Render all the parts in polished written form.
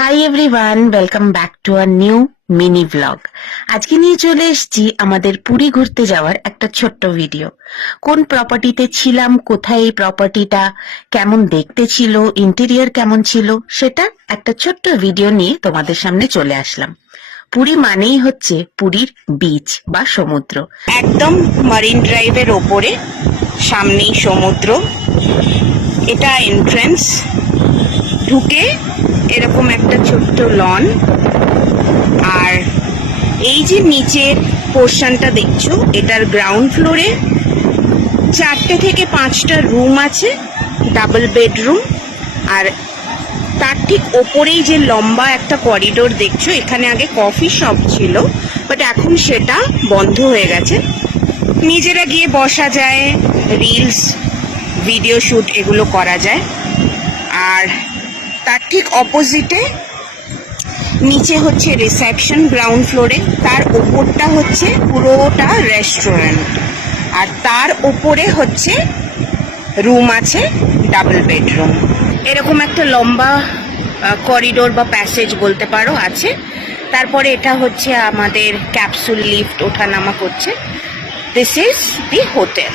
Hi everyone, welcome back to a new mini blog. আজকে নিয়ে চলে এসেছি আমাদের পুরী ঘুরতে যাওয়ার একটা ছোট্ট ভিডিও। কোন প্রপার্টিতে ছিলাম, কোথায় এই প্রপার্টিটা, কেমন দেখতে ছিল, ইন্টেরিয়র কেমন ছিল, সেটা একটা ছোট্ট ভিডিও নিয়ে তোমাদের সামনে চলে আসলাম। পুরী মানেই হচ্ছে পুরীর বিচ বা সমুদ্র। একদম মারিন ড্রাইভের ওপরে, সামনেই সমুদ্র। এটা এন্ট্রান্স। ঢুকে এরকম একটা ছোট্ট লন, আর এই যে নিচের পোর্শনটা দেখছো, এটার গ্রাউন্ড ফ্লোরে 4টে থেকে 5টা রুম আছে, ডাবল বেডরুম। আর তার ঠিক ওপরেই যে লম্বা একটা করিডোর দেখছো, এখানে আগে কফি শপ ছিল, বাট এখন সেটা বন্ধ হয়ে গেছে। নিজেরা গিয়ে বসা যায়, রিলস, ভিডিও শুট এগুলো করা যায়। আর তার ঠিক অপোজিটে নিচে হচ্ছে রিসেপশন গ্রাউন্ড ফ্লোরে, তার ওপরটা হচ্ছে পুরোটা রেস্টুরেন্ট, আর তার ওপরে হচ্ছে রুম আছে, ডাবল বেডরুম। এরকম একটা লম্বা করিডোর বা প্যাসেজ বলতে পারো আছে। তারপরে এটা হচ্ছে আমাদের ক্যাপসুল লিফট, ওঠানামা করছে। This is the hotel.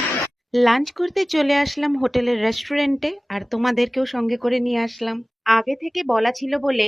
Lunch করতে চলে আসলাম হোটেলের রেস্টুরেন্টে, আর তোমাদেরকেও সঙ্গে করে নিয়ে আসলাম। আগে থেকে বলা ছিল বলে